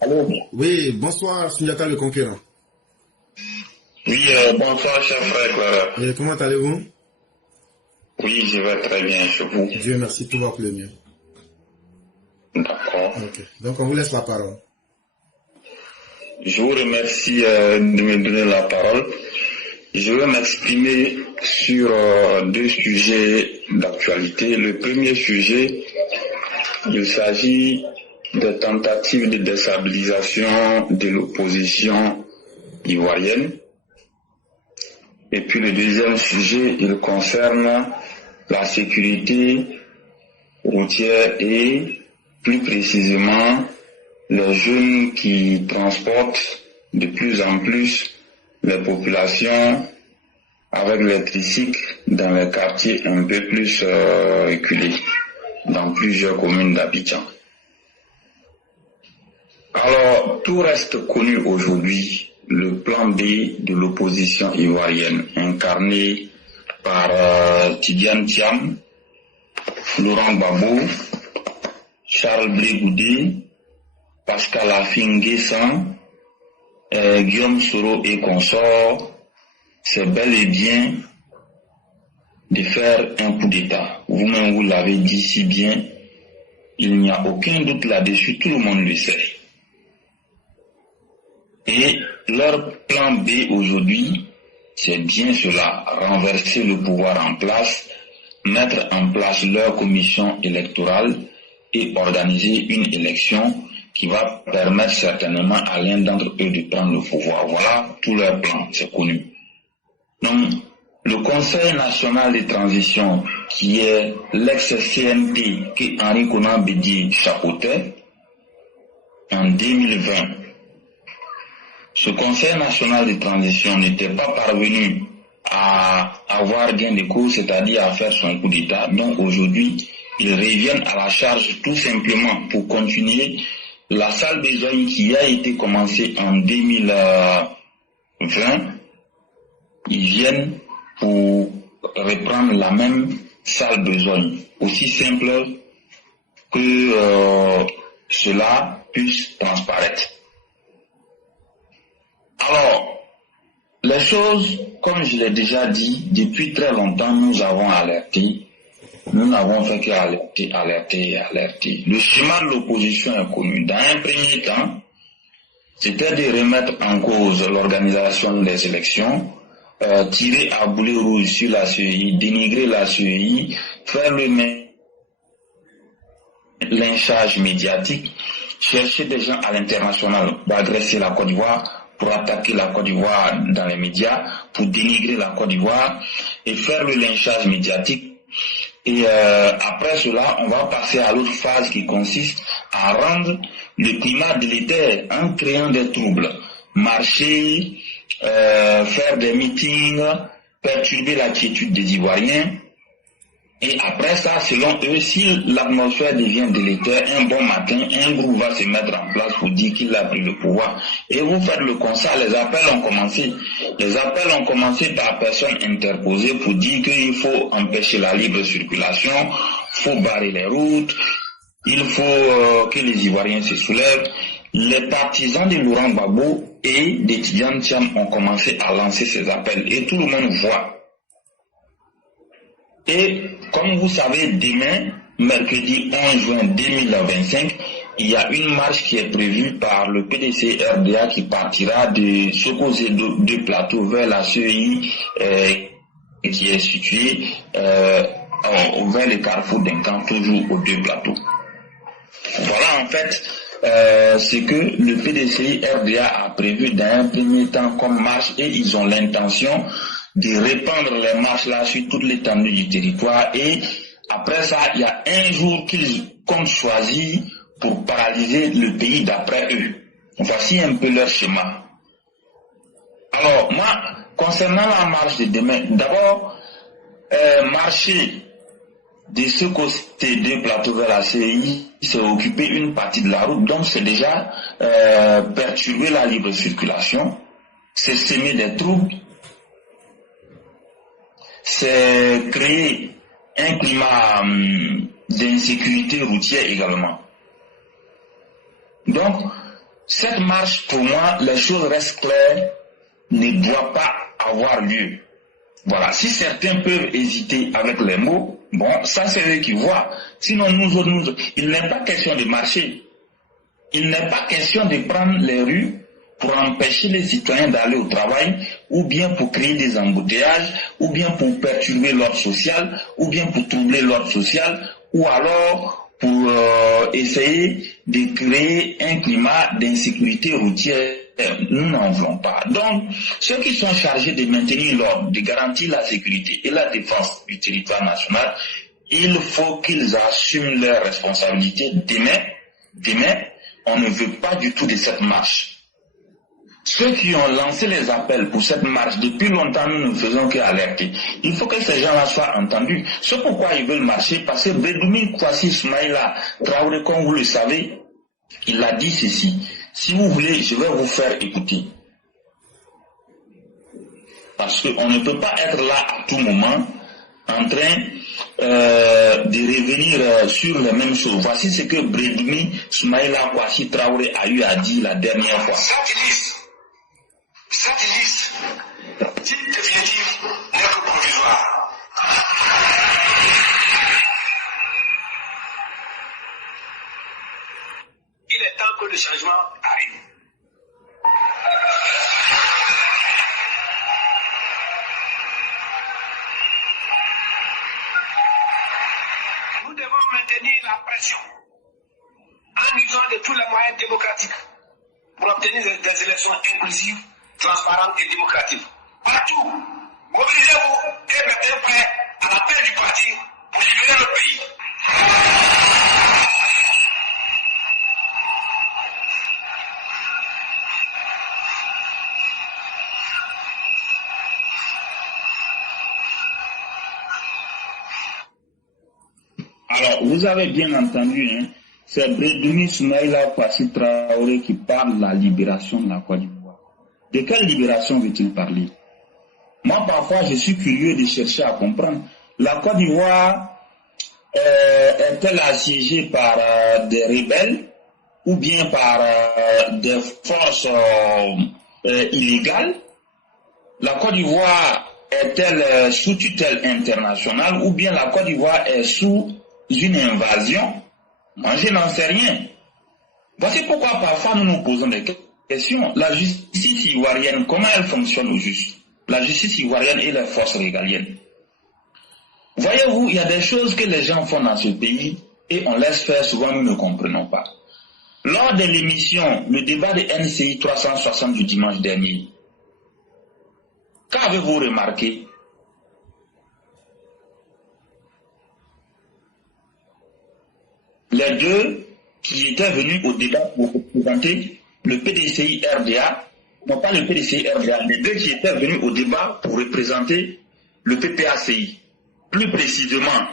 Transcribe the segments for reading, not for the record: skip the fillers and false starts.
Allô? Oui, bonsoir, Sundiata le Conquérant. Oui, bonsoir, cher frère Clara. Et comment allez-vous? Oui, je vais très bien chez vous. Dieu merci, tout va pour le mieux. D'accord. Ok, donc on vous laisse la parole. Je vous remercie de me donner la parole. Je vais m'exprimer sur deux sujets d'actualité. Le premier sujet, il s'agit de tentatives de déstabilisation de l'opposition ivoirienne. Et puis le deuxième sujet, il concerne la sécurité routière et plus précisément les jeunes qui transportent de plus en plus les populations avec les tricycles dans les quartiers un peu plus reculés, dans plusieurs communes d'Abidjan. Alors, tout reste connu aujourd'hui. Le plan B de l'opposition ivoirienne, incarné par Tidiane Thiam, Laurent Gbagbo, Charles Blé Goudé, Pascal Afin-Guessan, Guillaume Soro et consorts, c'est bel et bien de faire un coup d'État. Vous-même, vous l'avez dit si bien, il n'y a aucun doute là-dessus, tout le monde le sait. Et leur plan B aujourd'hui, c'est bien cela, renverser le pouvoir en place, mettre en place leur commission électorale et organiser une élection qui va permettre certainement à l'un d'entre eux de prendre le pouvoir. Voilà tout leur plan, c'est connu. Donc, le Conseil national de transition, qui est l'ex-CNT que Henri Konan Bédié chapeautait, en 2020, ce Conseil national de transition n'était pas parvenu à avoir gain de cause, c'est-à-dire à faire son coup d'État. Donc aujourd'hui, ils reviennent à la charge tout simplement pour continuer la sale besogne qui a été commencée en 2020. Ils viennent pour reprendre la même sale besogne, aussi simple que cela puisse transparaître. Alors, les choses, comme je l'ai déjà dit, depuis très longtemps, nous avons alerté. Nous n'avons fait qu'alerter. Le schéma de l'opposition est connu. Dans un premier temps, c'était de remettre en cause l'organisation des élections, tirer à boulet rouge sur la CEI, dénigrer la CEI, faire le lynchage médiatique, chercher des gens à l'international pour agresser la Côte d'Ivoire, pour attaquer la Côte d'Ivoire dans les médias, pour dénigrer la Côte d'Ivoire et faire le lynchage médiatique. Et après cela, on va passer à l'autre phase qui consiste à rendre le climat délétère en créant des troubles. Marcher, faire des meetings, perturber la quiétude des Ivoiriens. Et après ça, selon eux, si l'atmosphère devient délétère, un bon matin, un groupe va se mettre en place pour dire qu'il a pris le pouvoir. Et vous faites le constat, les appels ont commencé. Les appels ont commencé par personnes interposées pour dire qu'il faut empêcher la libre circulation, il faut barrer les routes, il faut que les Ivoiriens se soulèvent. Les partisans de Laurent Gbagbo et de Tidiane Thiam ont commencé à lancer ces appels et tout le monde voit. Et comme vous savez, demain, mercredi 11 juin 2025, il y a une marche qui est prévue par le PDC RDA qui partira de Sokozé de Plateau vers la CEI qui est située vers le carrefour d'un camp, toujours aux deux plateaux. Voilà en fait ce que le PDC RDA a prévu dans un premier temps comme marche et ils ont l'intention de répandre les marches là sur toute l'étendue du territoire et après ça, il y a un jour qu'ils comptent choisir pour paralyser le pays d'après eux. Voici un peu leur schéma. Alors moi, concernant la marche de demain, d'abord, marcher de ce côté de Plateau vers la CI, c'est occuper une partie de la route, donc c'est déjà perturber la libre circulation, c'est semer des troubles, c'est créer un climat d'insécurité routière également. Donc, Cette marche, pour moi, les choses restent claires, ne doit pas avoir lieu. Voilà, si certains peuvent hésiter avec les mots, bon, ça c'est eux qui voient. Sinon, nous autres, il n'est pas question de marcher. Il n'est pas question de prendre les rues pour empêcher les citoyens d'aller au travail, ou bien pour créer des embouteillages, ou bien pour perturber l'ordre social, ou bien pour troubler l'ordre social, ou alors pour essayer de créer un climat d'insécurité routière. Nous n'en voulons pas. Donc, ceux qui sont chargés de maintenir l'ordre, de garantir la sécurité et la défense du territoire national, il faut qu'ils assument leurs responsabilités. Demain, on ne veut pas du tout de cette marche. Ceux qui ont lancé les appels pour cette marche, depuis longtemps, nous ne faisons qu'alerter. Il faut que ces gens-là soient entendus. C'est pourquoi ils veulent marcher, parce que Bredoumi Kwasi Ismaïla Traoré, comme vous le savez, il a dit ceci. Si vous voulez, je vais vous faire écouter. Parce qu'on ne peut pas être là à tout moment en train de revenir sur les mêmes choses. Voici ce que Bredoumi Ismaïla Kwasi Traoré a eu à dire la dernière fois. Cette liste définitive n'est que provisoire. Il est temps que le changement arrive. Nous devons maintenir la pression en usant de tous les moyens démocratiques pour obtenir des élections inclusives, transparentes et démocratiques. Partout, mobilisez-vous et mettez prêt à la paix du parti pour libérer le pays. Alors, vous avez bien entendu, hein, c'est Bredoumi Ismaïla Kwasi Traoré qui parle de la libération de la Côte d'Ivoire. De quelle libération veut-il parler? Moi, parfois, je suis curieux de chercher à comprendre. La Côte d'Ivoire est-elle assiégée par des rebelles ou bien par des forces illégales? La Côte d'Ivoire est-elle sous tutelle internationale ou bien la Côte d'Ivoire est sous une invasion? Moi, je n'en sais rien. Voici pourquoi parfois nous nous posons des questions. La justice ivoirienne, comment elle fonctionne au juste? La justice ivoirienne et les forces régaliennes. Voyez-vous, il y a des choses que les gens font dans ce pays et on laisse faire, souvent nous ne comprenons pas. Lors de l'émission, le débat de NCI 360 du dimanche dernier, qu'avez-vous remarqué? Les deux qui étaient venus au débat pour représenter le PDCI RDA, non pas le PDCI RDA, les deux qui étaient venus au débat pour représenter le PPACI. Plus précisément,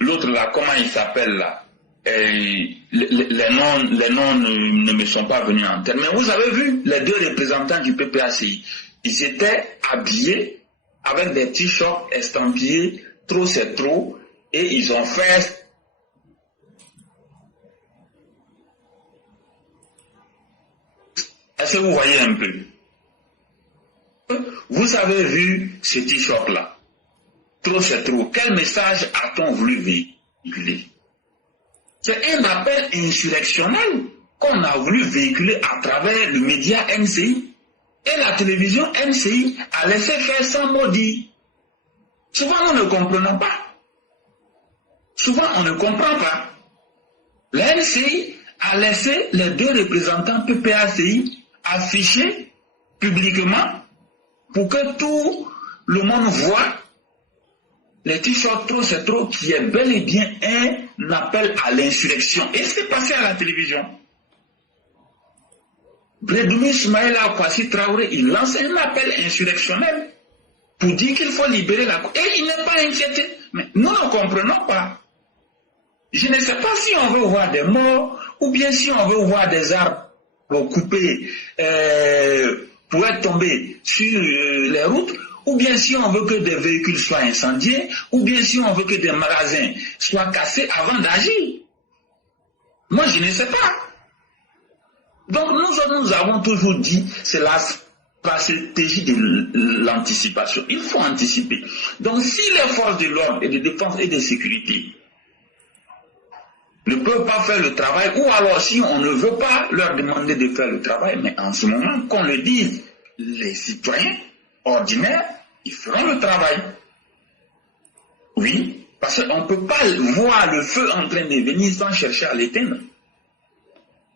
l'autre là, comment il s'appelle là? Les noms ne me sont pas venus en tête. Mais vous avez vu les deux représentants du PPACI. Ils étaient habillés avec des t-shirts estampillés, trop c'est trop, et ils ont fait... Est-ce que vous voyez un peu? Vous avez vu ce t-shirt là. Trop c'est trop. Quel message a-t-on voulu véhiculer? C'est un appel insurrectionnel qu'on a voulu véhiculer à travers le média NCI. Et la télévision NCI a laissé faire sans mot dit. Souvent nous ne comprenons pas. Souvent on ne comprend pas. La NCI a laissé les deux représentants PPACI afficher publiquement pour que tout le monde voit les t-shirts trop c'est trop qui est bel et bien un appel à l'insurrection. Et c'est passé à la télévision. Bredoumi Ismaïla Kwasi Traoré, il lance un appel insurrectionnel pour dire qu'il faut libérer la Côte. Et il n'est pas inquiété. Mais nous ne comprenons pas. Je ne sais pas si on veut voir des morts ou bien si on veut voir des arbres coupés pour être tombés sur les routes, ou bien si on veut que des véhicules soient incendiés, ou bien si on veut que des magasins soient cassés avant d'agir. Moi, je ne sais pas. Donc nous avons toujours dit, c'est la stratégie de l'anticipation. Il faut anticiper. Donc si les forces de l'ordre et de défense et de sécurité ne peuvent pas faire le travail, ou alors si on ne veut pas leur demander de faire le travail, mais en ce moment, qu'on le dise, les citoyens ordinaires, ils feront le travail. Oui, parce qu'on ne peut pas voir le feu en train de venir sans chercher à l'éteindre.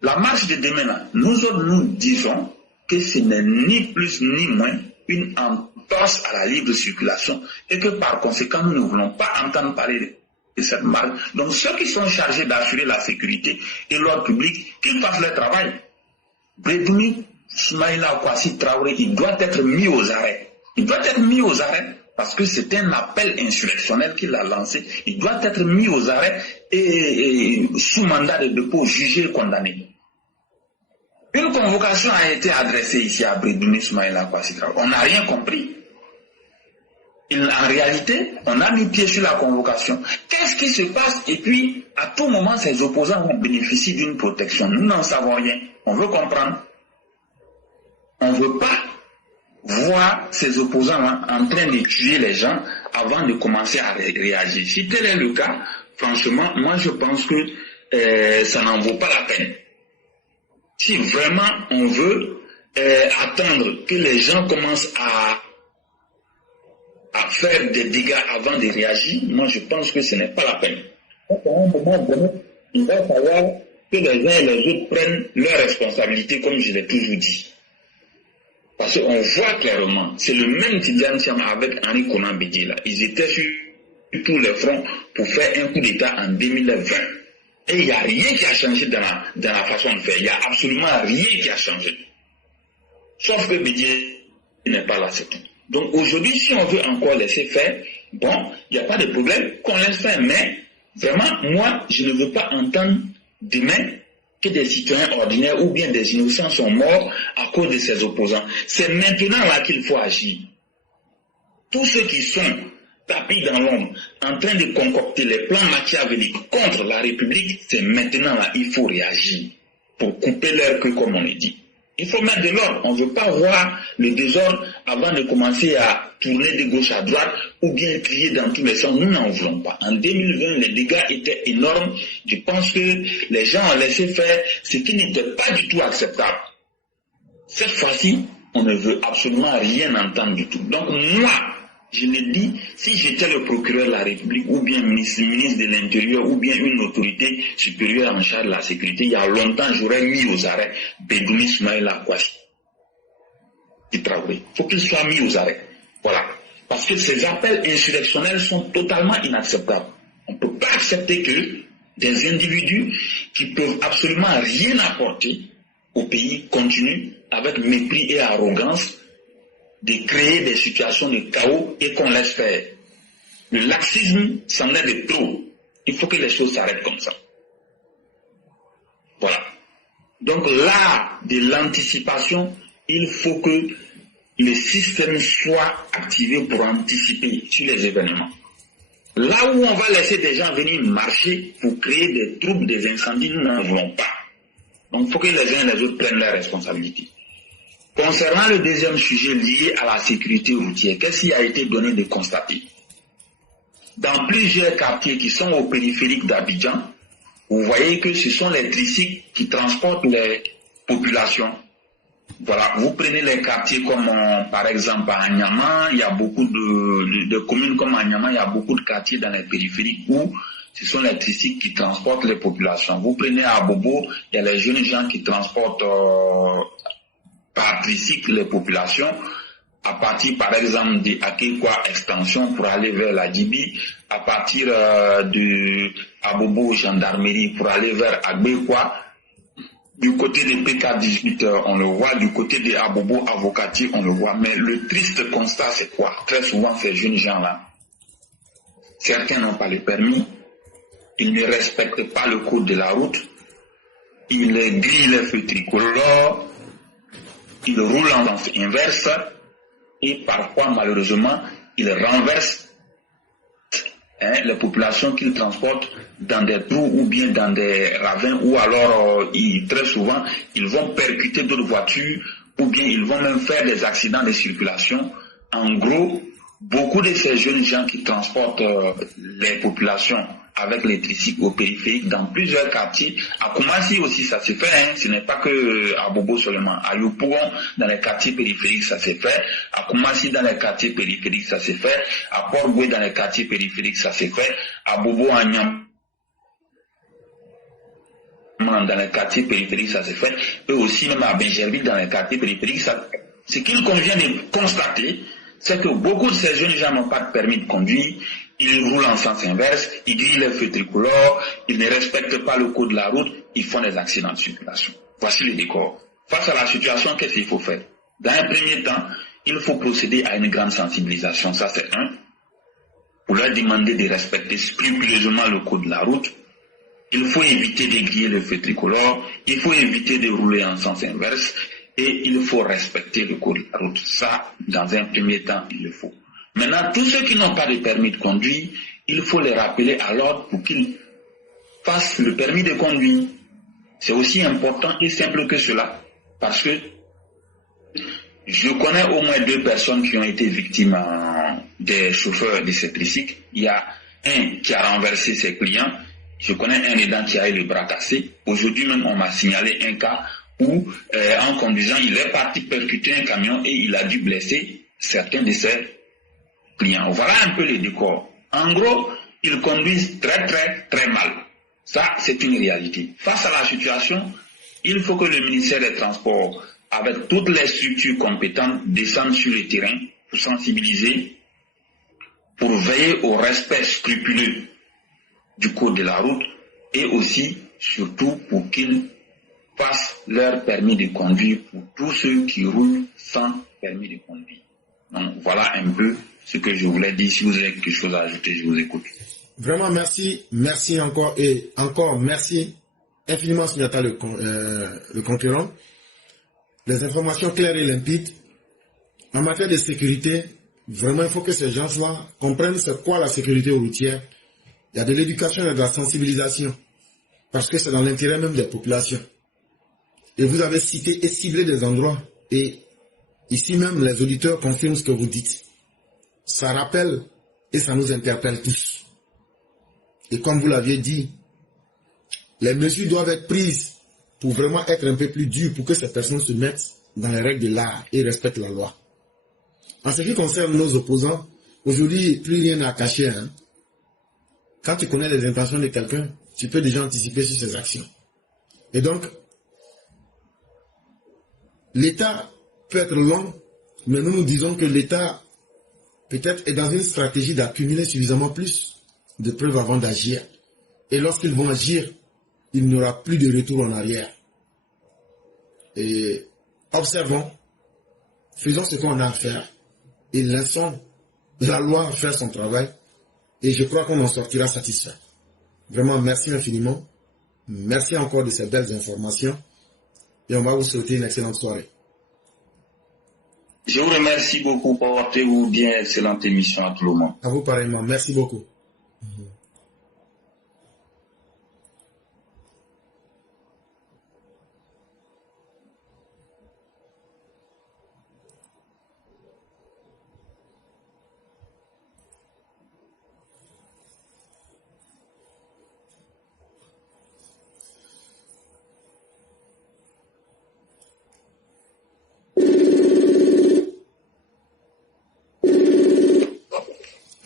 La marche de demain, là, nous disons que ce n'est ni plus ni moins une entorse à la libre circulation et que par conséquent, nous ne voulons pas entendre parler de cette marche. Donc ceux qui sont chargés d'assurer la sécurité et l'ordre public, qu'ils fassent leur travail. Brédoumi Soumaïla Kwasi Traoré, il doit être mis aux arrêts. Il doit être mis aux arrêts parce que c'est un appel insurrectionnel qu'il a lancé. Il doit être mis aux arrêts et sous mandat de dépôt, jugé et condamné. Une convocation a été adressée ici à Brédoumi Soumaïla Kwasi Traoré. On n'a rien compris. En réalité, on a mis pied sur la convocation. Qu'est-ce qui se passe? Et puis, à tout moment, ces opposants vont bénéficier d'une protection. Nous n'en savons rien. On veut comprendre. On ne veut pas voir ces opposants en train de tuer les gens avant de commencer à réagir. Si tel est le cas, franchement, moi je pense que ça n'en vaut pas la peine. Si vraiment on veut attendre que les gens commencent à faire des dégâts avant de réagir, moi je pense que ce n'est pas la peine. Donc, à un moment donné, il va falloir que les uns et les autres prennent leurs responsabilités, comme je l'ai toujours dit. Parce qu'on voit clairement, c'est le même Tidjane Thiam avec Henri Konan Bédié là. Ils étaient sur tous les fronts pour faire un coup d'État en 2020. Et il n'y a rien qui a changé dans la façon de faire. Il n'y a absolument rien qui a changé. Sauf que Bédié n'est pas là, c'est tout. Donc aujourd'hui, si on veut encore laisser faire, bon, il n'y a pas de problème qu'on laisse faire. Mais vraiment, moi, je ne veux pas entendre demain que des citoyens ordinaires ou bien des innocents sont morts à cause de ces opposants. C'est maintenant là qu'il faut agir. Tous ceux qui sont tapis dans l'ombre, en train de concocter les plans machiavéliques contre la République, c'est maintenant là qu'il faut réagir pour couper leur queue, comme on le dit. Il faut mettre de l'ordre. On ne veut pas voir le désordre avant de commencer à tourner de gauche à droite ou bien crier dans tous les sens. Nous n'en voulons pas. En 2020, les dégâts étaient énormes. Je pense que les gens ont laissé faire ce qui n'était pas du tout acceptable. Cette fois-ci, on ne veut absolument rien entendre du tout. Donc moi, je le dis, si j'étais le procureur de la République ou bien ministre de l'Intérieur ou bien une autorité supérieure en charge de la sécurité, il y a longtemps, j'aurais mis aux arrêts Brédoumi Soumaïla Kwasi Traoré. Il faut qu'il soit mis aux arrêts. Voilà. Parce que ces appels insurrectionnels sont totalement inacceptables. On ne peut pas accepter que des individus qui peuvent absolument rien apporter au pays continuent avec mépris et arrogance de créer des situations de chaos et qu'on laisse faire. Le laxisme, c'en est de trop. Il faut que les choses s'arrêtent comme ça. Voilà. Donc là, de l'anticipation, il faut que le système soit activé pour anticiper sur les événements. Là où on va laisser des gens venir marcher pour créer des troubles, des incendies, nous n'en voulons pas. Donc il faut que les uns et les autres prennent leurs responsabilités. Concernant le deuxième sujet lié à la sécurité routière, qu'est-ce qui a été donné de constater? Dans plusieurs quartiers qui sont au périphérique d'Abidjan, vous voyez que ce sont les tricycles qui transportent les populations. Voilà, vous prenez les quartiers comme par exemple à Anyama, il y a beaucoup de communes comme Anyama, il y a beaucoup de quartiers dans les périphériques où ce sont les tricycles qui transportent les populations. Vous prenez à Bobo, il y a les jeunes gens qui transportent par tricycle les populations, à partir par exemple de Akekwa extension pour aller vers la Djibi, à partir de Abobo gendarmerie pour aller vers Agbekwa. Du côté de PK18, on le voit, du côté de Abobo Avocatier, on le voit. Mais le triste constat, c'est quoi? Très souvent, ces jeunes gens-là, certains n'ont pas le permis, ils ne respectent pas le code de la route, ils grillent les feux tricolores, ils roulent en sens inverse et parfois, malheureusement, ils renversent les populations qu'ils transportent dans des trous ou bien dans des ravins, ou alors très souvent ils vont percuter d'autres voitures ou bien ils vont même faire des accidents de circulation. En gros, beaucoup de ces jeunes gens qui transportent les populations avec les tricycles au périphérique dans plusieurs quartiers. À Koumassi aussi ça se fait, hein. Ce n'est pas que à Bobo seulement. À Yopougon, dans les quartiers périphériques ça se fait. À Koumassi, dans les quartiers périphériques ça se fait. À Port-Boué, dans les quartiers périphériques ça se fait. À Bobo, à Niam, dans les quartiers périphériques ça se fait. Et aussi même à Benjerville, dans les quartiers périphériques ça se fait. Ce qu'il convient de constater, c'est que beaucoup de ces jeunes gens n'ont pas de permis de conduire. Ils roulent en sens inverse, ils grillent les feux tricolores, ils ne respectent pas le code de la route, ils font des accidents de circulation. Voici le décor. Face à la situation, qu'est-ce qu'il faut faire? Dans un premier temps, il faut procéder à une grande sensibilisation. Ça, c'est un. Pour leur demander de respecter scrupuleusement le code de la route. Il faut éviter de griller le feu tricolore, il faut éviter de rouler en sens inverse et il faut respecter le code de la route. Ça, dans un premier temps, il le faut. Maintenant, tous ceux qui n'ont pas de permis de conduire, il faut les rappeler à l'ordre pour qu'ils fassent le permis de conduire. C'est aussi important et simple que cela. Parce que je connais au moins 2 personnes qui ont été victimes des chauffeurs de ces tricycles. Il y a un qui a renversé ses clients. Je connais un aidant qui a eu le bras cassé. Aujourd'hui même, on m'a signalé un cas où, en conduisant, il est parti percuter un camion et il a dû blesser certains de ses clients. Voilà un peu les décors. En gros, ils conduisent très mal. Ça, c'est une réalité. Face à la situation, il faut que le ministère des Transports, avec toutes les structures compétentes, descende sur le terrain pour sensibiliser, pour veiller au respect scrupuleux du code de la route et aussi, surtout, pour qu'ils fassent leur permis de conduire pour tous ceux qui roulent sans permis de conduire. Donc, voilà un peu ce que je voulais dire. Si vous avez quelque chose à ajouter, je vous écoute. Vraiment, merci. Merci encore et encore merci infiniment, Sundiata le conquérant. Les informations claires et limpides. En matière de sécurité, vraiment, il faut que ces gens-là comprennent c'est quoi la sécurité routière. Il y a de l'éducation et de la sensibilisation. Parce que c'est dans l'intérêt même des populations. Et vous avez cité et ciblé des endroits. Et ici même, les auditeurs confirment ce que vous dites. Ça rappelle et ça nous interpelle tous. Et comme vous l'aviez dit, les mesures doivent être prises pour vraiment être un peu plus dures pour que ces personnes se mettent dans les règles de l'art et respectent la loi. En ce qui concerne nos opposants, aujourd'hui, plus rien à cacher. Hein. Quand tu connais les intentions de quelqu'un, tu peux déjà anticiper sur ses actions. Et donc, l'État peut être long, mais nous disons que l'État peut-être est dans une stratégie d'accumuler suffisamment plus de preuves avant d'agir. Et lorsqu'ils vont agir, il n'y aura plus de retour en arrière. Et observons, faisons ce qu'on a à faire et laissons la loi faire son travail. Et je crois qu'on en sortira satisfait. Vraiment, merci infiniment. Merci encore de ces belles informations. Et on va vous souhaiter une excellente soirée. Je vous remercie beaucoup. Portez-vous bien. Excellente émission à tout le monde. À vous pareillement. Merci beaucoup.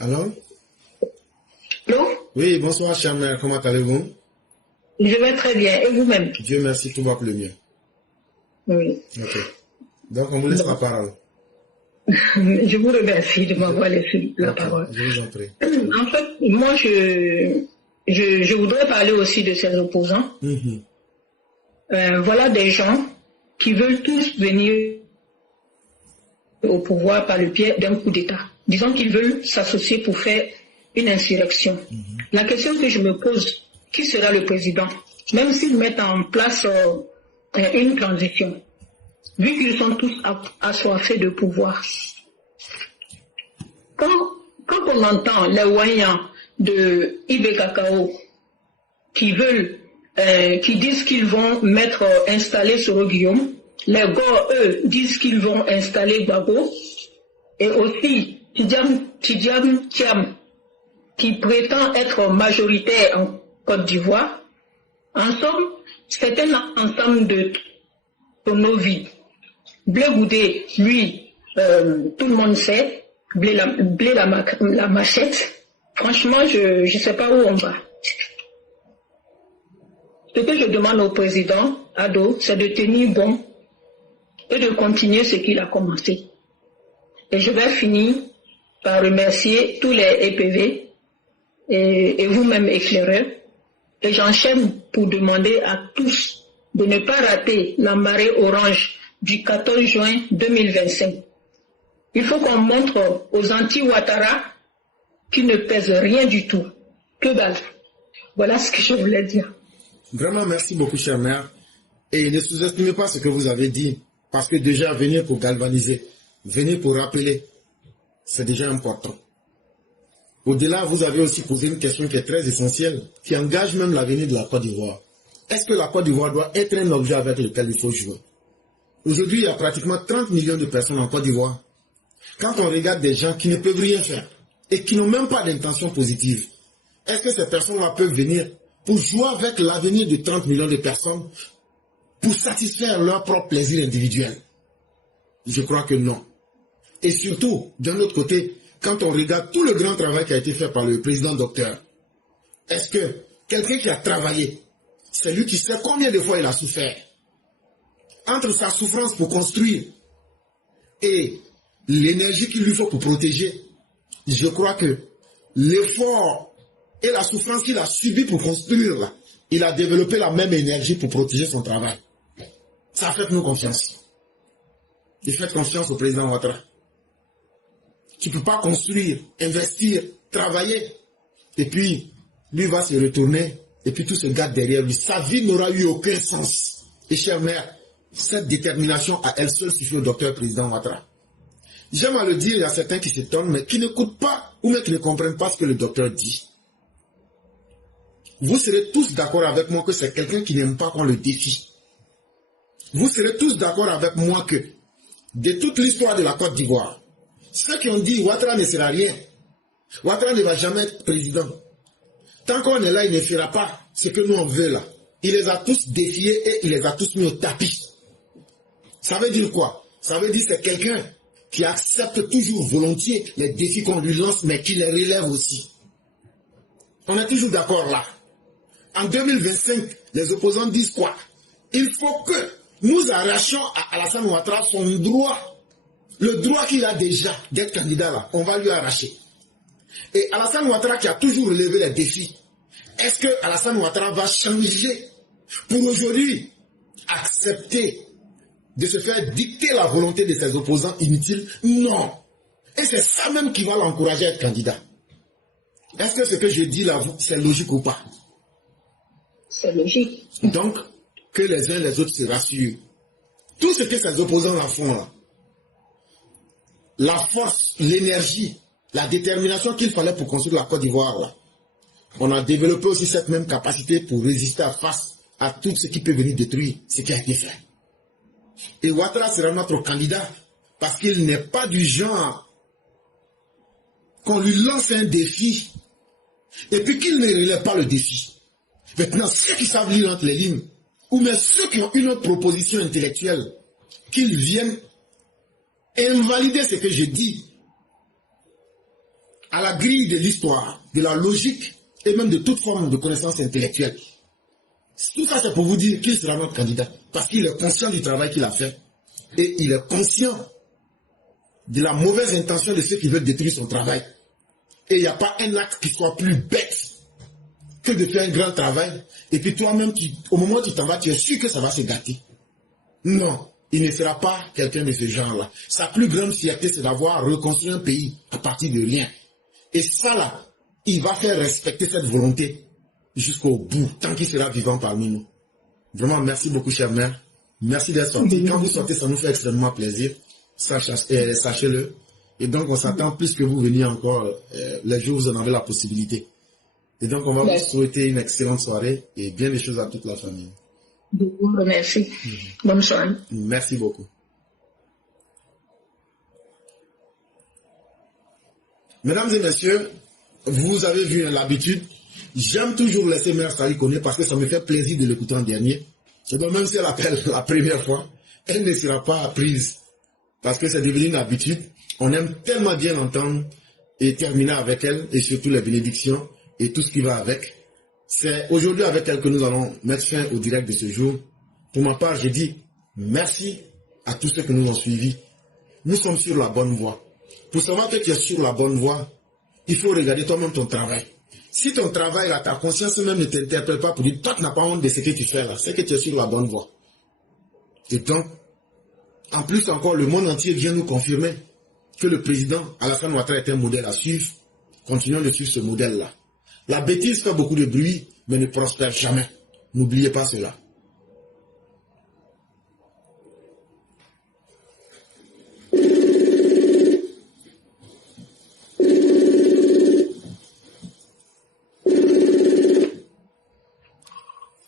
Allô? Allô? Oui, bonsoir, chère mère. Comment allez-vous? Je vais très bien. Et vous-même? Dieu merci, tout va pour le mieux. Oui. Ok. Donc, on vous laisse la parole. Je vous remercie de m'avoir laissé la parole. Je vous en prie. En fait, moi, je voudrais parler aussi de ces opposants. Voilà des gens qui veulent tous venir au pouvoir par le biais d'un coup d'État. Disons qu'ils veulent s'associer pour faire une insurrection. La question que je me pose, qui sera le président? Même s'ils mettent en place une transition, vu qu'ils sont tous assoiffés de pouvoir. Quand on entend les Wanyans, de IB Cacao qui disent qu'ils vont installer Soro Guillaume. Les Go, eux, disent qu'ils vont installer Gbagbo. Et aussi Tidjam Thiam, qui prétend être majoritaire en Côte d'Ivoire. En somme, c'est un ensemble de tonneaux vides. Blé Goudé, lui, tout le monde sait, Blé la machette. Franchement, je ne sais pas où on va. Ce que je demande au président Ado, c'est de tenir bon et de continuer ce qu'il a commencé. Et je vais finir par remercier tous les EPV et vous-même éclaireurs. Et j'enchaîne pour demander à tous de ne pas rater la marée orange du 14 juin 2025. Il faut qu'on montre aux anti-Ouattara qu'ils ne pèsent rien du tout. Que dalle. Voilà ce que je voulais dire. Vraiment, merci beaucoup, chère mère. Et ne sous-estimez pas ce que vous avez dit, parce que déjà, venir pour galvaniser, venir pour rappeler, c'est déjà important. Au-delà, vous avez aussi posé une question qui est très essentielle, qui engage même l'avenir de la Côte d'Ivoire. Est-ce que la Côte d'Ivoire doit être un objet avec lequel il faut jouer? Aujourd'hui, il y a pratiquement 30 millions de personnes en Côte d'Ivoire. Quand on regarde des gens qui ne peuvent rien faire et qui n'ont même pas d'intention positive, est-ce que ces personnes-là peuvent venir pour jouer avec l'avenir de 30 millions de personnes pour satisfaire leur propre plaisir individuel? Je crois que non. Et surtout, d'un autre côté, quand on regarde tout le grand travail qui a été fait par le président docteur, est-ce que quelqu'un qui a travaillé, c'est lui qui sait combien de fois il a souffert? Entre sa souffrance pour construire et l'énergie qu'il lui faut pour protéger, je crois que l'effort et la souffrance qu'il a subi pour construire, là, il a développé la même énergie pour protéger son travail. Ça fait nous confiance. Et faites confiance au président Ouattara. Tu ne peux pas construire, investir, travailler, et puis lui va se retourner, et puis tout se garde derrière lui. Sa vie n'aura eu aucun sens. Et chère mère, cette détermination à elle seule suffit au docteur président Ouattara. J'aime à le dire, il y a certains qui s'étonnent, mais qui n'écoutent pas, ou même qui ne comprennent pas ce que le docteur dit. Vous serez tous d'accord avec moi que c'est quelqu'un qui n'aime pas qu'on le défie. Vous serez tous d'accord avec moi que, de toute l'histoire de la Côte d'Ivoire, ceux qui ont dit Ouattara ne sera rien, Ouattara ne va jamais être président. Tant qu'on est là, il ne fera pas ce que nous on veut là. Il les a tous défiés et il les a tous mis au tapis. Ça veut dire quoi? Ça veut dire que c'est quelqu'un qui accepte toujours volontiers les défis qu'on lui lance, mais qui les relève aussi. On est toujours d'accord là. En 2025, les opposants disent quoi? Il faut que nous arrachions à Alassane Ouattara son droit. Le droit qu'il a déjà d'être candidat là, on va lui arracher. Et Alassane Ouattara qui a toujours relevé les défis, est-ce que Alassane Ouattara va changer pour aujourd'hui accepter de se faire dicter la volonté de ses opposants inutiles? Non. Et c'est ça même qui va l'encourager à être candidat. Est-ce que ce que je dis là, c'est logique ou pas? C'est logique. Donc, que les uns les autres se rassurent. Tout ce que ces opposants là font là, la force, l'énergie, la détermination qu'il fallait pour construire la Côte d'Ivoire là, on a développé aussi cette même capacité pour résister face à tout ce qui peut venir détruire ce qui a été fait. Et Ouattara sera notre candidat parce qu'il n'est pas du genre qu'on lui lance un défi et puis qu'il ne relève pas le défi. Maintenant, ceux qui savent lire entre les lignes, ou même ceux qui ont une autre proposition intellectuelle, qu'ils viennent invalider ce que je dis à la grille de l'histoire, de la logique et même de toute forme de connaissance intellectuelle. Tout ça, c'est pour vous dire qu'il sera notre candidat. Parce qu'il est conscient du travail qu'il a fait. Et il est conscient de la mauvaise intention de ceux qui veulent détruire son travail. Et il n'y a pas un acte qui soit plus bête que de faire un grand travail. Et puis toi-même, au moment où tu t'en vas, tu es sûr que ça va se gâter. Non, il ne sera pas quelqu'un de ce genre-là. Sa plus grande fierté, c'est d'avoir reconstruit un pays à partir de rien. Et ça, là, il va faire respecter cette volonté jusqu'au bout, tant qu'il sera vivant parmi nous. Vraiment, merci beaucoup, chère mère. Merci d'être sorti. Quand vous sortez, ça nous fait extrêmement plaisir. Sachez-le. Et donc, on s'attend plus que vous veniez encore les jours où vous en avez la possibilité. Et donc, on va vous souhaiter une excellente soirée et bien des choses à toute la famille. Je vous remercie. Bonne soirée. Merci beaucoup. Mesdames et messieurs, vous avez vu l'habitude, j'aime toujours laisser Mère Sali connaître parce que ça me fait plaisir de l'écouter en dernier. Et donc même si elle appelle la première fois, elle ne sera pas prise parce que c'est devenu une habitude. On aime tellement bien l'entendre et terminer avec elle et surtout les bénédictions et tout ce qui va avec. C'est aujourd'hui avec elle que nous allons mettre fin au direct de ce jour. Pour ma part, je dis merci à tous ceux qui nous ont suivis. Nous sommes sur la bonne voie. Pour savoir que tu es sur la bonne voie, il faut regarder toi-même ton travail. Si ton travail, là, ta conscience même ne t'interpelle pas pour dire, toi, tu n'as pas honte de ce que tu fais là, c'est que tu es sur la bonne voie. Et donc, en plus encore, le monde entier vient nous confirmer que le président Alassane Ouattara est un modèle à suivre. Continuons de suivre ce modèle-là. La bêtise fait beaucoup de bruit, mais ne prospère jamais. N'oubliez pas cela.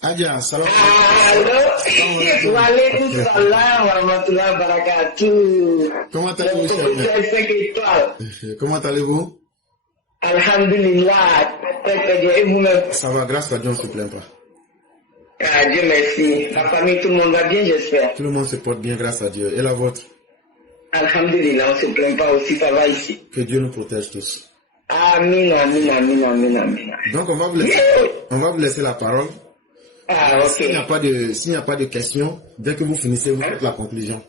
Adia, salam. Allô? Wa alaykoum salam wa rahmatullahi wa barakatuh. Comment allez-vous, cher? Comment allez-vous? Alhamdulillah. Très bien. Et vous-même? Ça va, grâce à Dieu, on ne se plaint pas. Ah, Dieu merci. La famille, tout le monde va bien, j'espère. Tout le monde se porte bien, grâce à Dieu. Et la vôtre? Alhamdulillah, on ne se plaint pas aussi, ça va ici. Que Dieu nous protège tous. Amin, amin, amin, amin, amin. Donc, on va vous laisser la parole. Ah, ok. S'il n'y a pas de questions, dès que vous finissez, vous faites la conclusion.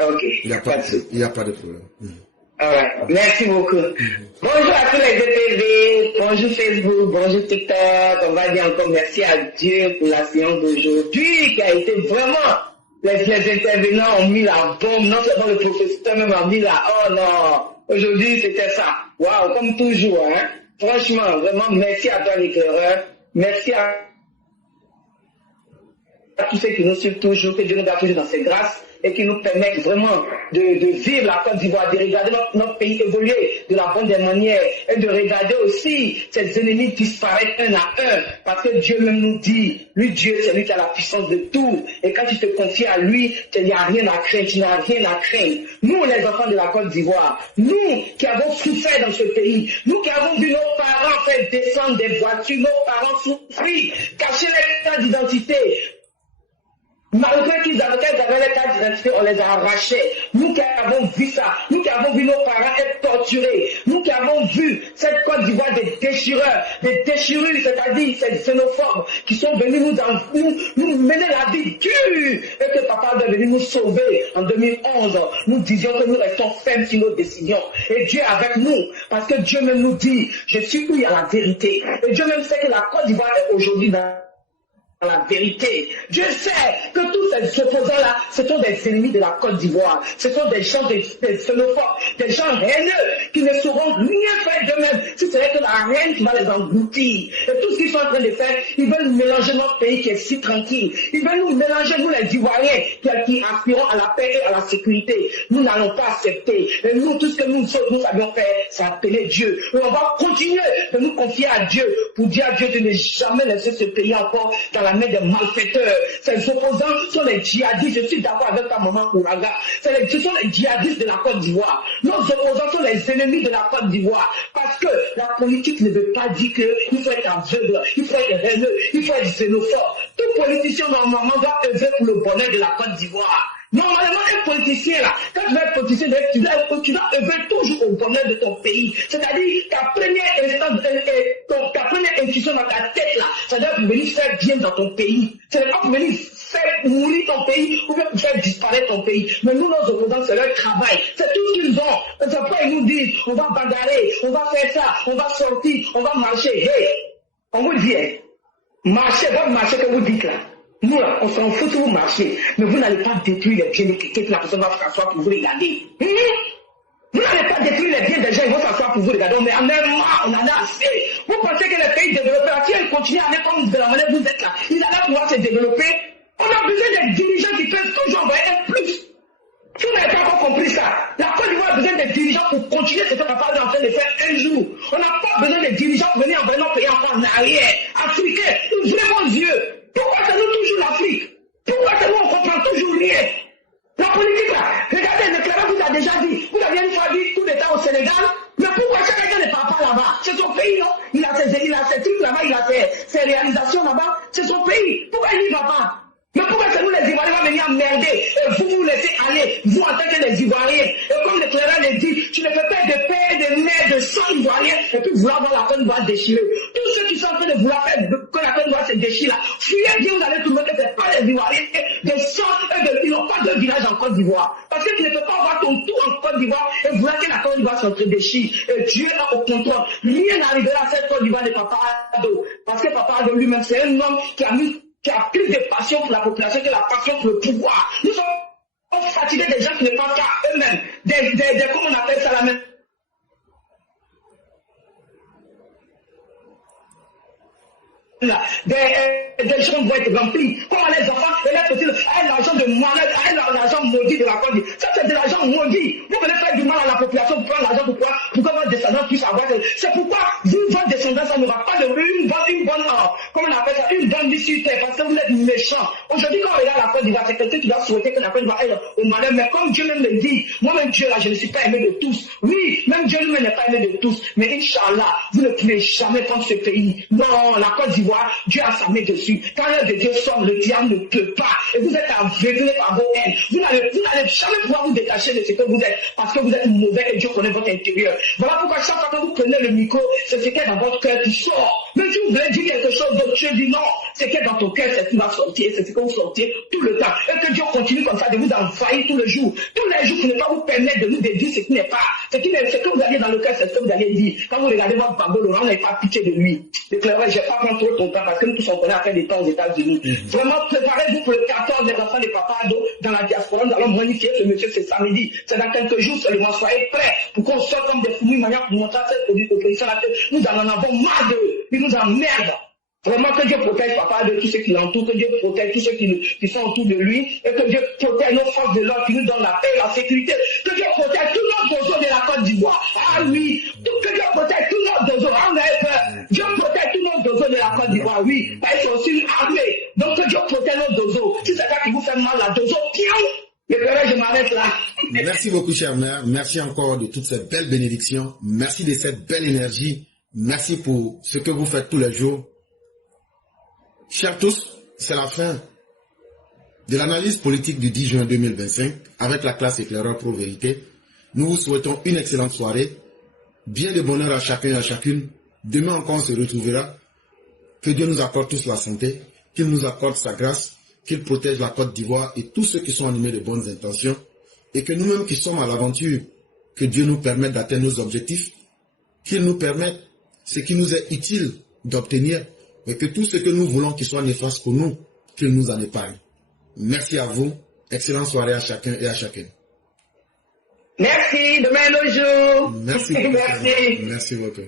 Ok. Il n'y a pas de problème. Alright. Merci beaucoup. Bonjour à tous les DTV, bonjour Facebook, bonjour TikTok. On va dire encore merci à Dieu pour la séance d'aujourd'hui qui a été vraiment, les intervenants ont mis la bombe, non seulement le professeur même a mis la, oh non, aujourd'hui c'était ça. Waouh, comme toujours, hein. Franchement, vraiment merci à toi l'éclaireur, merci à tous ceux qui nous suivent toujours, que Dieu nous garde toujours dans ses grâces et qui nous permettent vraiment de vivre la Côte d'Ivoire, de regarder notre pays évoluer de la bonne des manières et de regarder aussi ses ennemis disparaître un à un, parce que Dieu même nous dit, lui Dieu c'est lui qui a la puissance de tout, et quand tu te confies à lui, il n'y a rien à craindre, tu n'as rien à craindre. Nous les enfants de la Côte d'Ivoire, nous qui avons souffert dans ce pays, nous qui avons vu nos parents faire descendre des voitures, nos parents souffrir, cacher les cartes d'identité, malgré qu'ils avaient les cartes d'identité, on les a arrachés. Nous qui avons vu ça, nous qui avons vu nos parents être torturés, nous qui avons vu cette Côte d'Ivoire des déchireurs, des déchirures, c'est-à-dire ces xénophobes qui sont venus nous mener la vie dure et que papa est venu nous sauver en 2011. Nous disions que nous restons fermes sur nos décisions. Et Dieu est avec nous, parce que Dieu même nous dit, je suis où il y a la vérité. Et Dieu même sait que la Côte d'Ivoire est aujourd'hui dans la vérité. Dieu sait que tous ces opposants-là, ce sont des ennemis de la Côte d'Ivoire. Ce sont des gens, des xénophobes, des gens haineux qui ne sauront rien faire d'eux-mêmes. Si ce n'est que la haine qui va les engloutir. Et tout ce qu'ils sont en train de faire, ils veulent mélanger notre pays qui est si tranquille. Ils veulent nous mélanger, nous les Ivoiriens, qui aspirons à la paix et à la sécurité. Nous n'allons pas accepter. Et nous, tout ce que nous savions faire, c'est appeler Dieu. Et on va continuer de nous confier à Dieu pour dire à Dieu de ne jamais laisser ce pays encore dans la main des malfaiteurs. Ces opposants sont les djihadistes. Je suis d'accord avec ta maman Ouraga. Ce sont les djihadistes de la Côte d'Ivoire. Nos opposants sont les ennemis de la Côte d'Ivoire. Parce que la politique ne veut pas dire qu'il faut être aveugle, il faut être haineux, il faut être xénophobe. Tout politicien normalement doit œuvrer pour le bonheur de la Côte d'Ivoire. Normalement, un politicien là, quand tu vas être politicien, tu dois œuvrer toujours au bonheur de ton pays. C'est-à-dire, ta première institution dans ta tête là, ça doit venir faire bien dans ton pays. Ça doit pas venir faire mourir ton pays ou bien faire disparaître ton pays. Mais nous, nos opposants, c'est leur travail. C'est tout ce qu'ils ont. C'est pas ils nous disent, on va bagarrer, on va faire ça, on va sortir, on va marcher. Hey, on vous dit, hein, marchez, votre marché que vous dites là. Nous, là, on s'en fout si vous marchez, mais vous n'allez pas détruire les biens de quelqu'un que la personne va s'asseoir pour vous regarder. Vous n'allez pas détruire les biens des gens, ils vont s'asseoir pour vous regarder. Mais en même temps, on en a assez. Vous pensez que les pays développés, si ils continuent à aller comme de la manière vous êtes là, ils allaient pouvoir se développer. On a besoin des dirigeants qui peuvent toujours envoyer un plus. Vous n'avez pas encore compris ça. La Côte d'Ivoire a besoin des dirigeants pour continuer ce que papa est en train de faire un jour. On n'a pas besoin de dirigeants pour venir envoyer nos pays en arrière. Africains, ouvrez vos yeux. Pourquoi c'est nous toujours l'Afrique? Pourquoi c'est nous on comprend toujours rien? La politique là, regardez, le Clara vous a déjà dit, vous avez une fois dit coup d'État au Sénégal, mais pourquoi chacun ne part pas là-bas? C'est son pays, non? Il a ses trucs là-bas, il a ses réalisations là-bas, c'est son pays. Pourquoi il n'y va pas? Mais pourquoi c'est nous les Ivoiriens va venir emmerder et vous laissez aller, vous en tant que les Ivoiriens? Et comme le Clara le dit, tu ne peux pas de père, de mère, de sang ivoirien et puis vouloir voir la Côte d'Ivoire déchirée. Tous ceux qui sont en train de vouloir faire que la Côte d'Ivoire se déchire là, fuyez bien, vous allez trouver que ce n'est pas les Ivoiriens, de sang ils n'ont pas de village en Côte d'Ivoire. Parce que tu ne peux pas avoir ton tour en Côte d'Ivoire et vouloir que la Côte d'Ivoire se déchire. Et Dieu est au contrôle. Rien n'arrivera à cette Côte d'Ivoire de Papa Addo. Parce que Papa Addo lui-même, c'est un homme qui a plus de passion pour la population que la passion pour le pouvoir. Nous sommes fatigués des gens qui ne pensent qu'à eux-mêmes. Comment on appelle ça la même? Des gens vont être remplis. Comment les enfants, et les petits, l'argent de malade, l'argent maudit de la Côte d'Ivoire. Ça, c'est de l'argent maudit. Vous venez faire du mal à la population pour prendre l'argent. Pourquoi votre descendance puisse avoir. C'est pourquoi votre descendance, ça n'aura pas une bonne, comment on appelle ça, une bonne vie sur terre, parce que vous êtes méchants. Aujourd'hui, quand on regarde la Côte d'Ivoire, c'est quelqu'un qui doit souhaiter que la Côte d'Ivoire aille au malheur. Mais comme Dieu même le dit, moi-même Dieu là, je ne suis pas aimé de tous. Oui, même Dieu lui-même n'est pas aimé de tous. Mais Inch'Allah, vous ne pouvez jamais prendre ce pays. Non, la Côte d'Ivoire, Dieu a sa main dessus. Quand l'heure de Dieu sort, le diable ne peut pas. Et vous êtes aveuglés par vos haines. Vous n'allez jamais pouvoir vous détacher de ce que vous êtes. Parce que vous êtes mauvais et Dieu connaît votre intérieur. Voilà pourquoi chaque fois que vous prenez le micro, c'est ce qui est dans votre cœur qui sort. Mais si vous voulez dire quelque chose d'autre, Dieu dit non. Ce qui est dans ton cœur, c'est ce qui va sortir. C'est ce que vous sortez tout le temps. Et que Dieu continue comme ça de vous envahir tout le jour. Tous les jours qui ne pas vous permettre de nous dire ce qui n'est pas. Ce que vous aviez dans le cœur, c'est ce que vous allez dire. Quand vous regardez votre Babo Laurent, vous n'avez pas pitié de lui. Je ne vais pas prendre trop ton temps parce que nous tous on connaît à faire des temps aux États-Unis. Vraiment, préparez-vous pour le 14 des enfants de Papa Addo dans la diaspora. Nous allons magnifier ce monsieur, c'est samedi. C'est dans quelques jours seulement. Soyez prêts pour qu'on sorte comme des fourmis manière pour montrer à cette opposition là que nous en avons marre d'eux. Ils nous emmerdent. Vraiment que Dieu protège Papa de tous ceux qui l'entourent, que Dieu protège tous ceux qui sont autour de lui, et que Dieu protège nos forces de l'ordre qui nous donnent la paix et la sécurité, que Dieu protège tous nos dozos de la Côte d'Ivoire. Ah oui, que Dieu protège tous nos dozos. Ah, on a peur. Dieu protège tous nos dozos de la Côte d'Ivoire, oui, parce qu'ils sont aussi une armée. Donc que Dieu protège nos dozos. Si c'est ça qui vous fait mal, la dozo, je m'arrête là. Merci beaucoup, cher mère. Merci encore de toutes ces belles bénédictions. Merci de cette belle énergie. Merci pour ce que vous faites tous les jours. Chers tous, c'est la fin de l'analyse politique du 10 juin 2025 avec la classe éclaireur Pro-Vérité. Nous vous souhaitons une excellente soirée, bien de bonheur à chacun et à chacune. Demain encore on se retrouvera. Que Dieu nous accorde tous la santé, qu'il nous accorde sa grâce, qu'il protège la Côte d'Ivoire et tous ceux qui sont animés de bonnes intentions, et que nous-mêmes qui sommes à l'aventure, que Dieu nous permette d'atteindre nos objectifs, qu'il nous permette ce qui nous est utile d'obtenir, et que tout ce que nous voulons qu'il soit néfaste pour nous, qu'il nous en épargne. Merci à vous. Excellente soirée à chacun et à chacune. Merci. Demain le jour. Merci beaucoup. Merci. Merci beaucoup.